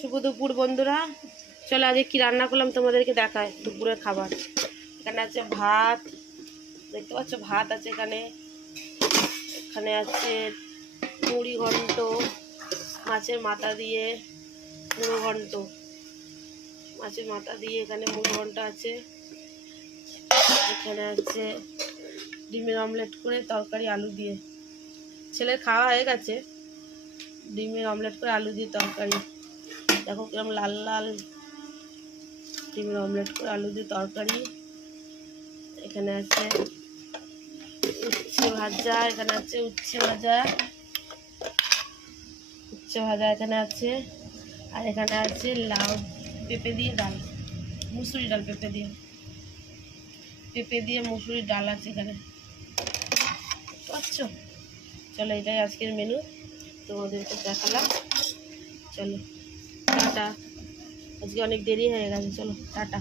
শুভ দুপুর বন্ধুরা, চলো আজকে কি রান্না করলাম তোমাদেরকে দেখায়। দুপুরের খাবার এখানে আছে ভাত, দেখতে পাচ্ছ ভাত আছে এখানে। এখানে আছে মুড়ি ঘন্ট, মাছের মাথা দিয়ে মুড়ো ঘন্ট, মাছের মাথা দিয়ে এখানে মুড়ো ঘন্ট আছে। এখানে আছে ডিমের অমলেট করে তরকারি আলু দিয়ে, ছেলের খাওয়া হয়ে গেছে। ডিমের অমলেট করে আলু দিয়ে তরকারি, দেখো কিরম লাল লাল ডিমের অমলেট করে আলু দিয়ে তরকারি। এখানে আছে উচ্ছে ভাজা, এখানে আছে উচ্ছে ভাজা, উচ্ছে ভাজা এখানে আছে। আর এখানে আছে লাউ পেঁপে দিয়ে ডাল, মুসুরি ডাল পেঁপে দিয়ে মুসুরির ডাল আছে এখানে, বুঝছো? চলো এটাই আজকের মেনু, তোমাদেরকে দেখালাম। চলো টাটা, আজকে অনেক দেরি হয়ে গেছে, চলো টাটা।